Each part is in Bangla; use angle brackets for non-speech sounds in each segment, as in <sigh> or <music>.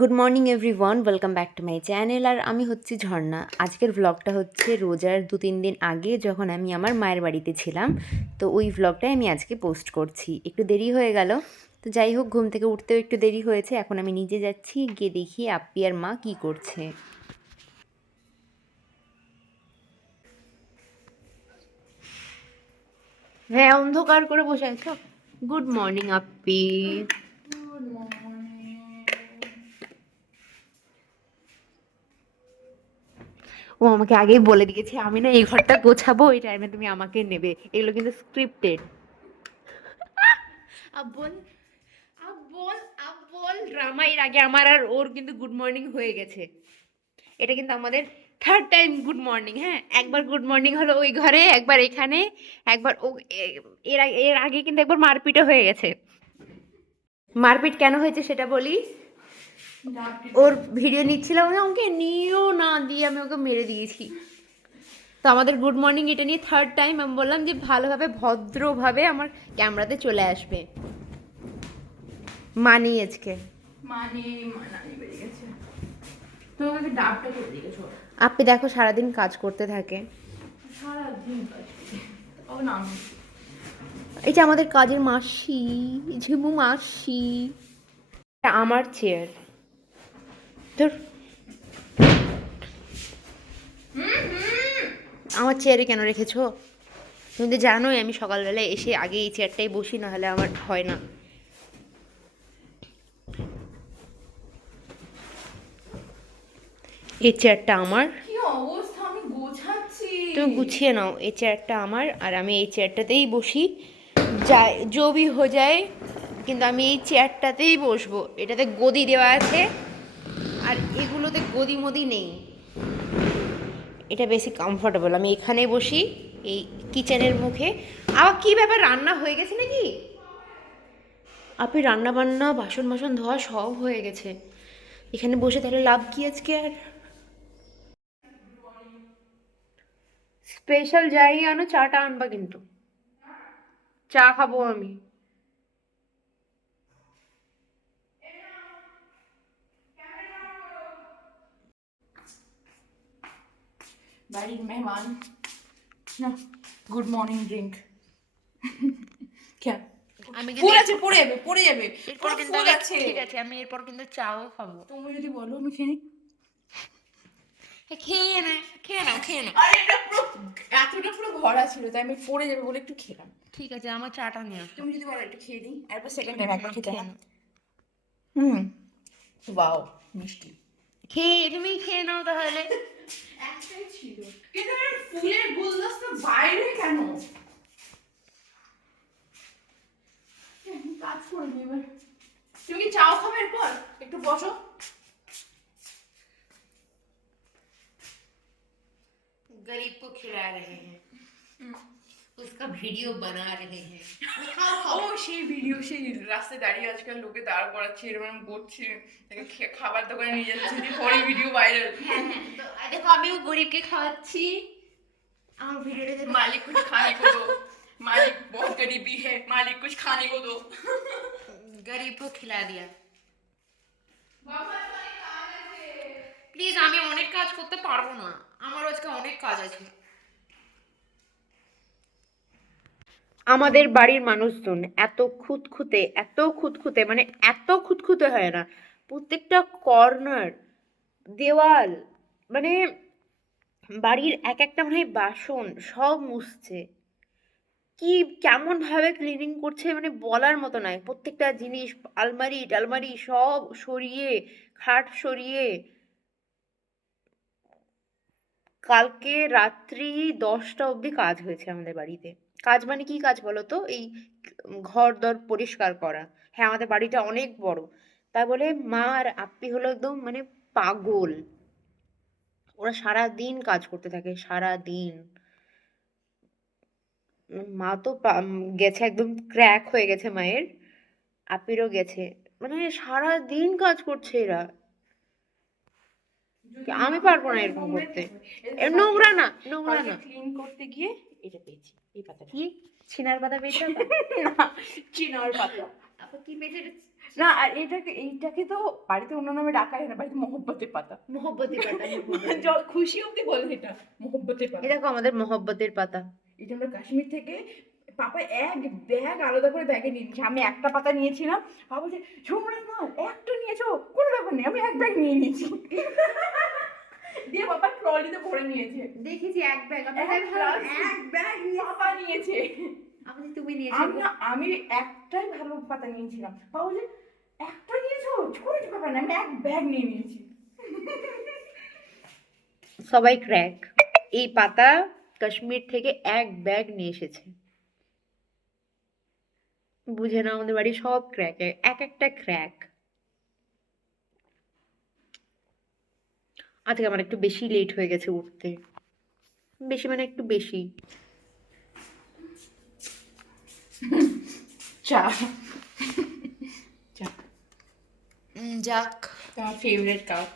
Good morning everyone welcome back to my channel আর আমি হচ্ছি ঝর্ণা। আজকের ভ্লগটা হচ্ছে রোজার দু তিন দিন আগে যখন আমি আমার মায়ের বাড়িতে ছিলাম তো ওই ভ্লগটাই আমি আজকে পোস্ট করছি। একটু দেরি হয়ে গেল। তো যাই হোক ঘুম থেকে উঠতেও একটু দেরি হয়েছে। এখন আমি নিজে যাচ্ছি গিয়ে দেখি আপ্পি আর মা কী করছে। হ্যাঁ অন্ধকার করে বসে আছো? গুড মর্নিং আপ্পি ও আমাকে আগেই বলে দিয়েছে আমি না এই ঘরটা গোছাবো ওই টাইমে তুমি আমাকে নেবে। এগুলো কিন্তু স্ক্রিপ্টেড আব বল আব বল আব বল ড্রামা এর আগে আমার আর ওর কিন্তু গুড মর্নিং হয়ে গেছে। এটা কিন্তু আমাদের থার্ড টাইম গুড মর্নিং হ্যাঁ? একবার গুড মর্নিং হলো ওই ঘরে একবার এখানে একবার ও এর আগে এর আগে কিন্তু একবার মারপিটও হয়ে গেছে। মারপিট কেন হয়েছে সেটা বলি? ওর ভিডিও নিচ্ছিলাম না ওকে নিয়েও না দিয়ে আমি ওকে মেরে দিয়েছি। তো আমাদের গুড মর্নিং এটা নিয়ে থার্ড টাইম আমি বললাম যে ভালোভাবে ভদ্রভাবে আমার ক্যামেরাতে চলে আসবে। মানি আজকে। মানে আপনি দেখো সারাদিন কাজ করতে থাকে। এই যে আমাদের কাজের মাসি ঝিমু মাসি। এটা আমার চেয়ার ধর। আমার চেয়ারে কেন রেখেছো? তুমি তো জানোই আমি সকালবেলায় এসে আগে এই চেয়ারটাই বসি না হলে আমার হয় না। এই চেয়ারটা আমার। তুমি গুছিয়ে নাও এই চেয়ারটা আমার আর আমি এই চেয়ারটাতেই বসি। যাই জবি হয়ে যায় কিন্তু আমি এই চেয়ারটাতেই বসবো। এটাতে গদি দেওয়া আছে। গদি মদি নেই। এটা বেশি কমফোর্টেবল আমি এখানে বসি, এই কিচেনের মুখে। আবার কি ব্যাপার, রান্না হয়ে গেছে নাকি? আপনি রান্না বান্না বাসন বাসন ধোয়া সব হয়ে গেছে। এখানে বসে তাহলে লাভ কি আজকে আর? স্পেশাল যাই আনো, চাটা আনবা কিন্তু। চা খাব আমি। বাড়ির মেহমান। না গুড মর্নিং ড্রিঙ্ক আমি ফুল আছে পড়ে যাবে পড়ে যাবে। এরপর কিন্তু আছে। ঠিক আছে আমি এরপর কিন্তু চাও খাব। তুমি যদি বলো আমি খেয়ে খেয়ে নে খেয়ে নাও খেয়ে নাও। আর এটা পুরো এতটা পুরো ভরা ছিল তাই আমি পড়ে যাবে বলে একটু খেলাম। ঠিক আছে আমার চাটা নিয়ে তুমি যদি বলো একটু খেয়ে দিই। এরপর সেকেন্ড টাইম একবার খেতে। হুম। ওয়াও মিষ্টি। খেয়ে তুমি খেয়ে নাও তাহলে একটাই ছিল কিন্তু আমার ফুলের গুলদস্তা বাইরে কেন হুম, কাজ করে নি এবার তুমি কি চাও খাবে এরপর একটু বসো गरीब को खिला रहे हैं उसका वीडियो बना रहे हैं ও সেই ভিডিও সেই রাস্তায় দাঁড়িয়ে আজকাল লোকে দাঁড় করাচ্ছে এরকম করছে তাকে খে- খাবার দোকানে নিয়ে যাচ্ছে যে পরে ভিডিও ভাইরাল তো দেখো আমিও গরিবকে খাওয়াচ্ছি আমার ভিডিওটা मालिक कुछ खाने को दो मालिक बहुत गरीबी है मालिक कुछ खाने को दो गरीब को खिला दिया প্লিজ আমি অনেক কাজ করতে পারবো না আমার আজকে অনেক কাজ আছে আমাদের বাড়ির মানুষজন এত খুঁতখুঁতে এত খুঁতখুঁতে মানে এত খুঁতখুঁতে হয় না। প্রত্যেকটা কর্নার দেওয়াল মানে বাড়ির এক একটা মানে বাসন সব মুছছে। কি কেমন ভাবে ক্লিনিং করছে মানে বলার মতো নয় প্রত্যেকটা জিনিস, আলমারি, টালমারি সব সরিয়ে, খাট সরিয়ে। কালকে রাত্রি দশটা অবধি কাজ হয়েছে আমাদের বাড়িতে। কাজ মানে কি কাজ বলো তো এই ঘর দর পরিষ্কার করা। হ্যাঁ আমাদের বাড়িটা অনেক বড়। তাই বলে মা আর আপ্পি হলো একদম মানে পাগল। ওরা সারা দিন কাজ করতে থাকে সারা দিন মা তো গেছে একদম ক্র্যাক হয়ে গেছে মায়ের। আপিরও গেছে। মানে সারা দিন কাজ করছে এরা। আমি পারব না এরকম করতে। নোংরা না নোংরা না। ক্লিন করতে গিয়ে এটা পেয়েছি এই পাতাটা। কি? ছিনার পাতা পেয়েছ? <laughs> চিনার পাতা। আপা কি পেয়েছে না আর এটাকে এইটাকে তো বাড়িতে অন্য নামে ডাকা হয় না বাড়িতে মহব্বতের পাতা। মোহব্বতী পাতা <laughs> খুশি অব্দি বলে এটা মহব্বতের পাতা। দেখো আমাদের মহব্বতের পাতা। এটা আমরা কাশ্মীর থেকে পাপা এক ব্যাগ আলাদা করে ব্যাগে নিয়ে নিয়েছি। আমি একটা পাতা নিয়েছিলাম বাবা বলছে সোমনাথ না একটা নিয়েছো কোনো ব্যাপার নেই আমি এক ব্যাগ নিয়ে নিয়েছি। দিয়ে বাবা ট্রলিতে ভরে নিয়েছে। দেখেছি এক ব্যাগ এক ব্যাগ পাপা নিয়েছে। আমাদের তুমি আমি নিয়েছো না আমি একটাই ভালো পাতা নিয়েছিলাম। বাবা বলছে একটা নিয়েছো? ব্যাপার না আমি এক ব্যাগ নিয়ে নিয়েছি। সবাই ক্র্যাক এই পাতা কাশ্মীর থেকে এক ব্যাগ নিয়ে এসেছে। বুঝে না আমাদের বাড়ি সব ক্র্যাক এক একটা ক্র্যাক আজকে আমার একটু বেশি লেট হয়ে গেছে উঠতে। বেশি মানে একটু বেশি। চা। চা। যাক। তোমার ফেভারিট কাপ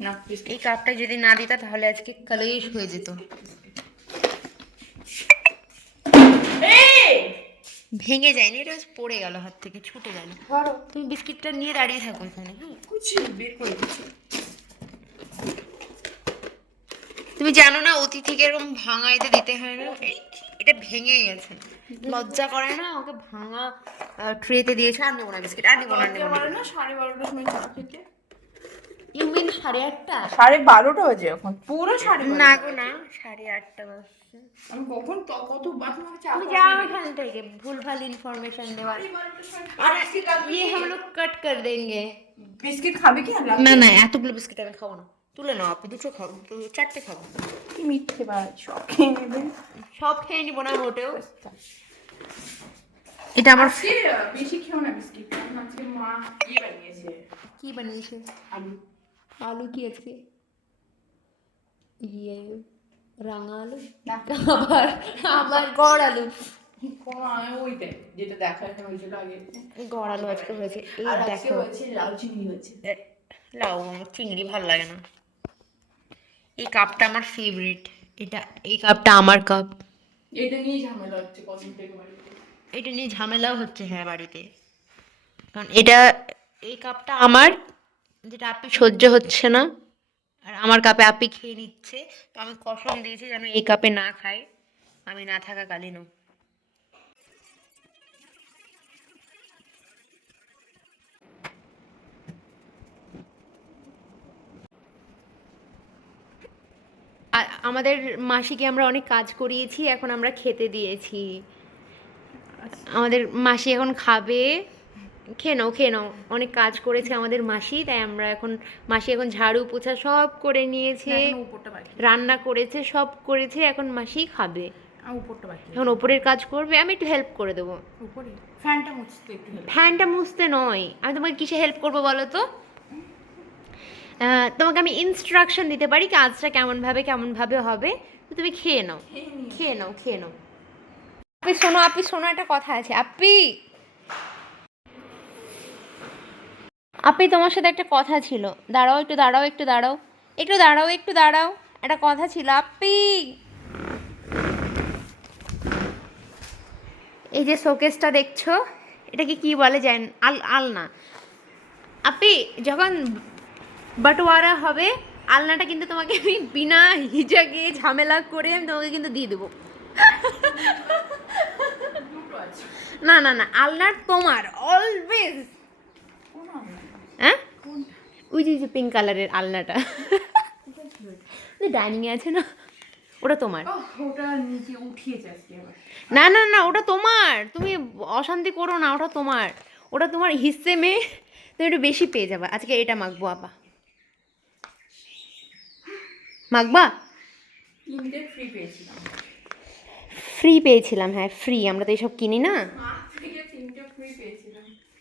না এই কাপটা যদি না দিতা তাহলে আজকে কলেশ হয়ে যেত। ভেঙে যায়নি এটা পড়ে গেল হাত থেকে ছুটে গেল। তুমি বিস্কিটটা নিয়ে দাঁড়িয়ে থাকো এখানে হ্যাঁ বের করে দিচ্ছি। তুমি জানো না অতিথিকে এরকম ভাঙাইতে দিতে হয় না? এটা ভেঙে গেছে। লজ্জা করে না? ওকে ভাঙা ট্রেতে দিয়েছে। আর নেব না বিস্কিট আর নেব না না। সাড়ে বারোটা সময় ইউ মিন সাড়ে আটটা? সাড়ে বারোটা বাজে এখন। পুরো সাড়ে না গো না সাড়ে আটটা বাজছে। আমি কখন কত আমি যাও এখান থেকে ভুলভাল ইনফরমেশন দেওয়া আর ये हम लोग कट कर খাবে কি না না এতগুলো বিস্কিট আমি খাব না। তুলে নাও আপনি দুটো খাব চারটে খাব। কি মিথ্যে বা সব খেয়ে নেবেন সব খেয়ে নিবো না মোটেও। এটা আমার বেশি খেও না বিস্কিট আজকে মা ইয়ে বানিয়েছে? কি বানিয়েছে? আলু। আলু কি আজকে ইয়ে রাঙা আলু। আবার আবার গড় আলু। কোনো আমি যেটা দেখা হয়েছিল আগে। গড় আলু আজকে হয়েছে। এই দেখো। লাউ চিংড়ি হয়েছে। লাউ আমার চিংড়ি ভালো লাগে না। এই কাপটা আমার ফেভারিট এটা এই কাপটা আমার কাপ। এটা নিয়ে ঝামেলা হচ্ছে কদিন থেকে বাড়িতে। এটা নিয়ে ঝামেলাও হচ্ছে হ্যাঁ বাড়িতে। কারণ এটা এই কাপটা আমার যেটা আপনি সহ্য হচ্ছে না। আর আমার কাপে আপনি খেয়ে নিচ্ছে। তো আমি কসম দিয়েছি যেন এই কাপে না খাই। আমি না থাকাকালীনও। আমাদের মাসিকে আমরা অনেক কাজ করিয়েছি এখন আমরা খেতে দিয়েছি। আমাদের মাসি এখন খাবে। খেয়ে নাও খেয়ে নাও। অনেক কাজ করেছে আমাদের মাসি তাই আমরা এখন মাসি এখন ঝাড়ু পোছা সব করে নিয়েছে। রান্না করেছে সব করেছে এখন মাসি খাবে। এখন ওপরের কাজ করবে আমি একটু হেল্প করে দেবো। ফ্যানটা মুছতে ফ্যানটা মুছতে নয়। আমি তোমাকে কিসে হেল্প করব বলো তো? তোমাকে আমি ইনস্ট্রাকশন দিতে পারি কাজটা কেমনভাবে কেমনভাবে হবে। তো তুমি খেয়ে নাও। খেয়ে নাও। খেয়ে নাও আপনি শোনো আপনি শোনো একটা কথা আছে। আপনি আপনি তোমার সাথে একটা কথা ছিল। দাঁড়াও একটু দাঁড়াও একটু দাঁড়াও। একটু দাঁড়াও একটু দাঁড়াও। একটা কথা ছিল। আপনি এই যে শোকেসটা দেখছ এটাকে কি বলে জান আল আলনা। আপনি যখন বাটোয়ারা হবে আলনাটা কিন্তু তোমাকে আমি বিনা হিজাকে ঝামেলা করে আমি তোমাকে কিন্তু দিয়ে দেবো। না না না আলনার তোমার অলওয়েজ হ্যাঁ? ওই যে পিঙ্ক কালারের আলনাটা। ডাইনিংয়ে আছে না ওটা তোমার। ওটা নিচে উঠিয়েছে আজকে না না না ওটা তোমার। তুমি অশান্তি করো না ওটা তোমার। ওটা তোমার হিসে মে তুমি একটু বেশি পেয়ে যাবা। আজকে এটা মাখবো আপা মাখবা তিনটে ফ্রি পেয়েছিলাম। ফ্রি পেয়েছিলাম হ্যাঁ ফ্রি আমরা তো এইসব কিনি না।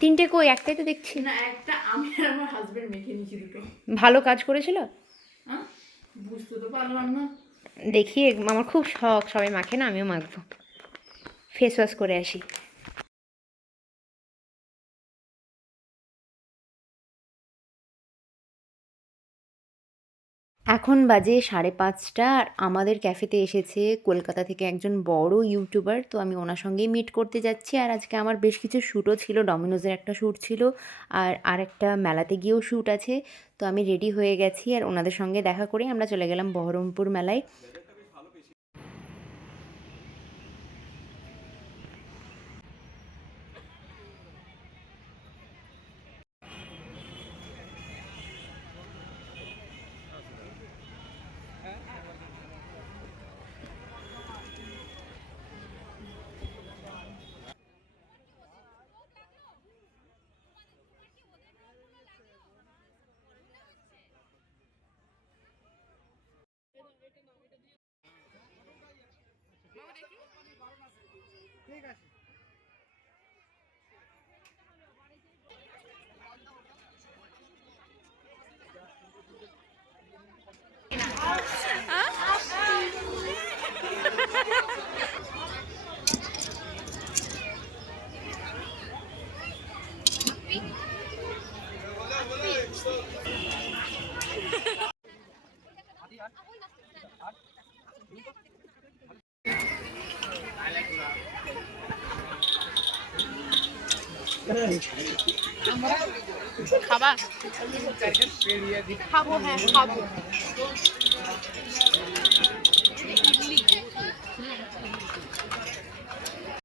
তিনটে কই? একটাই তো দেখছি। না একটা আমি আর আমার হাজবেন্ড মেখে নিয়েছি দুটো। ভালো কাজ করেছিল? বুঝতে তো পারলাম না। দেখি আমার খুব শখ সবাই মাখে না আমিও মাখবো। ফেস ওয়াশ করে আসি। এখন বাজে সাড়ে পাঁচটা আর আমাদের ক্যাফেতে এসেছে কলকাতা থেকে একজন বড় ইউটিউবার। তো আমি ওনার সঙ্গেই মিট করতে যাচ্ছি আর আজকে আমার বেশ কিছু শ্যুটও ছিল ডমিনোজের একটা শ্যুট ছিল আর আরেকটা মেলাতে গিয়েও শ্যুট আছে। তো আমি রেডি হয়ে গেছি আর ওনাদের সঙ্গে দেখা করে আমরা চলে গেলাম বহরমপুর মেলায়। খাবা খাব হ্যাঁ খাব।